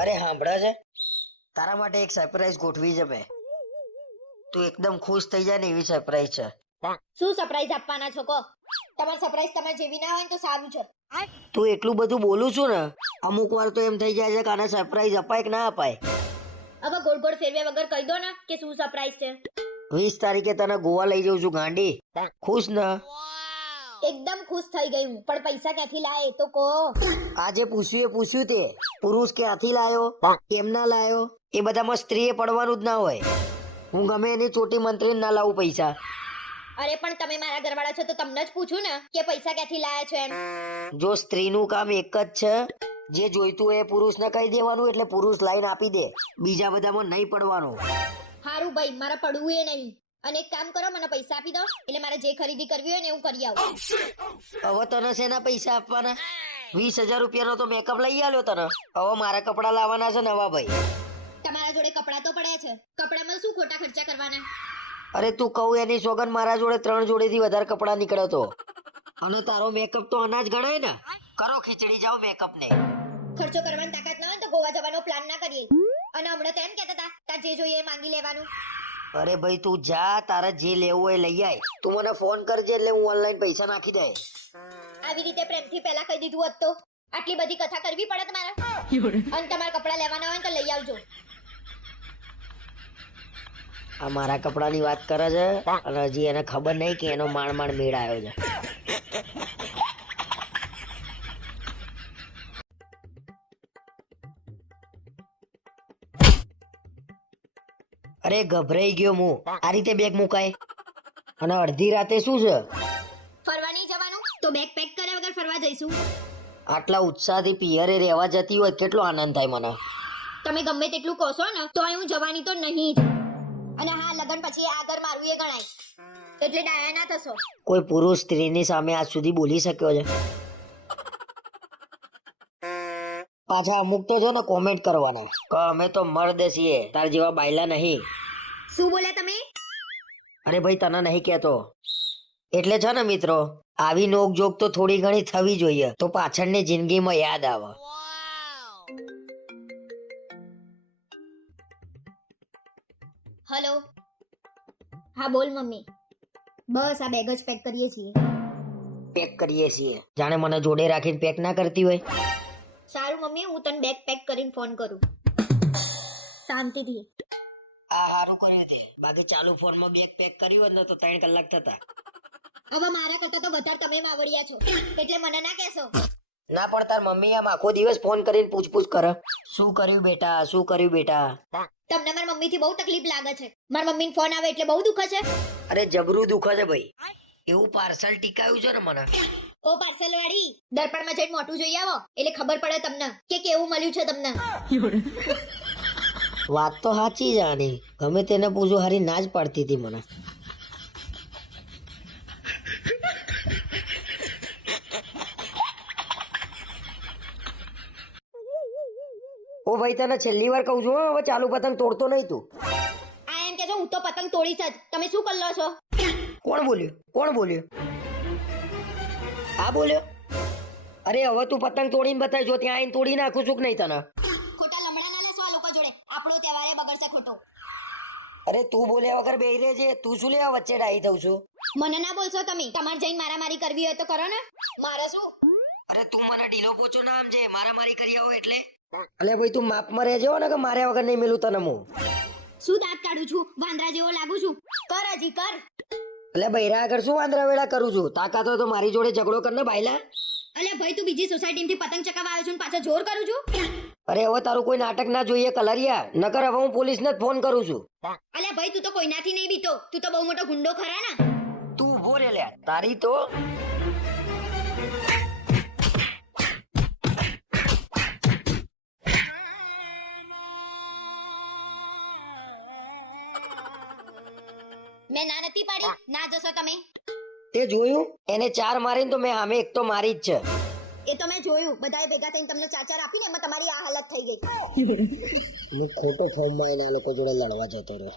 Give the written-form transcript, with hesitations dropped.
અરે સાંભળે છે, તારા માટે એક સરપ્રાઈઝ ગોઠવી છે મેં. તું એકદમ ખુશ થઈ જાય ને એવી સરપ્રાઈઝ છે. શું સરપ્રાઈઝ આપવાના છો કો? તમાર સરપ્રાઈઝ તમાર જેવી ના હોય ને તો સારું છે. તું એટલું બધું બોલું છું ને, અમુક વાર તો એમ થઈ જાય છે કે આને સરપ્રાઈઝ અપાય કે ના અપાય. હવે ગોળ ગોળ ફેરવે વગર કહી દો ને કે શું સરપ્રાઈઝ છે. 20 તારીખે તને ગોવા લઈ જઉં છું ગાંડી. ખુશ ને? એકદમ ખુશ થઈ ગઈ હું, પણ પૈસા ક્યાંથી લાય એ તો કહો. આજે પૂછ્યું તે પુરુષ ક્યાંથી લાયો, કેમ ના લાયો, એ બધામાં સ્ત્રીએ પડવાનું જ ના હોય. હું ગમે એની ચોટી મંત્રી ના લાવું પૈસા. અરે પણ તમે મારા ઘરવાળા છો તો તમને જ પૂછું ને કે પૈસા ક્યાંથી લાયા છો એમ. જો સ્ત્રીનું કામ એક જ છે, જે જોઈતું હોય એ પુરુષને કહી દેવાનું એટલે પુરુષ લાઈન આપી દે. બીજા બધામાં નહીં પડવાનું. હારું ભાઈ, મારે પડવું એ નહીં. અને એક કામ કરો, મને પૈસા આપી દો એટલે મારે જે ખરીદી કરવી હોય ને એવું કરી આવું. હવે તને શેના પૈસા આપવાના? 20,000 રૂપિયાનો તો મેકઅપ લઈ આલ્યો તને. હવે મારા કપડા લાવવાના છે નવા ભાઈ. તમારા જોડે કપડાં તો પડ્યા છે, કપડામાં શું ખોટા ખર્ચા કરવાના? અરે તું કહું એની સોગન, મારા જોડે 3 જોડેથી વધારે કપડા નીકળ્યો તો. અને તારો મેકઅપ તો અનાજ ગણાય ને. કરો ખીચડી જાઓ મેકઅપ ને. ખર્ચો કરવાની તાકાત ના હોય તો ગોવા જવાનો પ્લાન ના કરીએ. અને હમણાં તો એમ કહેતા હતા તાર જે જોઈએ એ માંગી લેવાનું. અરે ભાઈ તું જા, તારે જે લેવું હોય લઈ આય. તું મને ફોન કરજે એટલે હું ઓનલાઈન પૈસા નાખી દે. આવી રીતે પ્રેમથી પહેલા કહી દીધું હોત તો આટલી બધી કથા કરવી પડે તમારે. અને તમારે કપડાં લેવાના હોય તો લઈ આવજો. આ મારા કપડાની વાત કરે છે અને હજી એને ખબર નહીં કે એનો માંડ માંડ મેળ આવ્યો છે. અરે ગભરાઈ ગયો હું. આ રીતે બેગ મુકાય? અને અડધી રાતે શું છે? ફરવા નહીં જવાનું તો બેગ પેક કર્યા વગર ફરવા જઈશું. આટલા ઉત્સાહથી પિયરે રહેવા જતી હોય કેટલો આનંદ થાય મને. તમે ગમે તેટલું કહો ને તો હું જવાની તો નહીં જ. અને હા, લગન પછી આ ઘર મારું એ ગણાય એટલે ડાયા ના થશો. કોઈ પુરુષ સ્ત્રીની સામે આજ સુધી બોલી શક્યો છે? પાછા અમુક તો જો ને કોમેન્ટ કરવાના કે અમે તો મર્દ છીએ, તાર જેવા બાયલા નહીં. શું બોલ્યા તમે? અરે ભાઈ તને નહીં કહેતો. એટલે છે ને મિત્રો, આવી નોક જોક તો થોડી ઘણી થવી જોઈએ તો પાછળની જિંદગીમાં યાદ આવે. હેલો. હા બોલ મમ્મી. બસ આ બેગ જ પેક કરીએ છીએ. પેક કરીએ છીએ જાણે મને જોડે રાખીને પેક ના કરતી હોય. સારું મમ્મી, હું તને બેગ પેક કરીને ફોન કરું. શાંતિથી. આ સારું કર્યું તે. બાકી ચાલુ ફોનમાં બેગ પેક કર્યું હોત ને તો 3 કલાક થતા. હવે મારા કરતા તો વધારે તમે માવડિયા છો એટલે મને ના કહેશો. ના પણ તાર મમ્મી આમ આખો દિવસ ફોન કરીને પૂછપૂછ કરે. શું કર્યું બેટા, શું કર્યું બેટા? તમને મારા મમ્મીથી બહુ તકલીફ લાગે છે. મારા મમ્મીને ફોન આવે એટલે બહુ દુખે છે. અરે જબરું દુખે છે ભાઈ. એવું પાર્સલ ટીકાયું છે ને મને. ઓ પાર્સલ વાળી, દર્પણમાં જઈને મોટું જોઈ આવો એટલે ખબર પડે તમને કે કેવું મળ્યું છે તમને. વાત તો સાચી છે આની. ગમે તેને પૂછો હારી ના જ પાડતી હતી મને. ઓ ભાઈ તને છેલ્લી વાર કહું છું, હવે ચાલુ પતંગ તોડતો નહીં તું. આ એમ કે છો હું તો પતંગ તોડીશ જ. તમે શું કરી લો છો? કોણ બોલ્યું? કોણ બોલ્યું? આ બોલ્યો? અરે હવે તું પતંગ તોડીને બતાવી, જો ત્યાં આવીને તોડી નાખું છું કે નહીં તને. ખોટા લમડા ના લેશો આ લોકો જોડે. આપણો તહેવારે બગડશે ખોટો. અરે તું બોલ્યા વગર બેહી રહે છે. તું શું લેવા વચ્ચે ડાહી થઉં છું? મને ના બોલશો તમે. તમારે જઈને મારામારી કરવી હોય તો કરો ને. મારે શું? અરે તું મને ઢીલો પોચો ના સમજે. મારામારી કરી આવો એટલે. અલે ભાઈ તું માપમાં રહેજો ને કે માર્યા વગર નહીં મેલું તને હું. શું દાંત કાઢું છું? વાંદરા જેવો લાગુ છું? કર હજી કર. એટલે બૈરા આગળ શું વાંદરા વેળા કરું છું? તાકાત હોય તો મારી જોડે ઝઘડો કર ને બાયલા. અલ્યા ભાઈ, તું બીજી સોસાયટીમાંથી પતંગ ચકાવવા આવ્યો છું ને પાછો જોર કરું છું? અરે હવે તારું કોઈ નાટક ના જોઈએ કલરિયા. નકર હવે હું પોલીસને જ ફોન કરું છું. અલ્યા ભાઈ, તું તો કોઈનાથી નહીં બીતો. તું તો બહુ મોટો ગુંડો ખરા ને. તું ઉભો રે લ્યા. તારી તો મેં ના નથી પાડી. ના જશો તમે. તે જોયું? એને 4 મારીને તો મેં સામે એક તો મારી જ છે. એ તો મેં જોયું. બધાએ ભેગા થઈને તમને 4 આપીને એમાં તમારી આ હાલત થઈ ગઈ. હું ખોટો ફોર્મમાં એના લોકો જોડે લડવા જતો રહ્યો.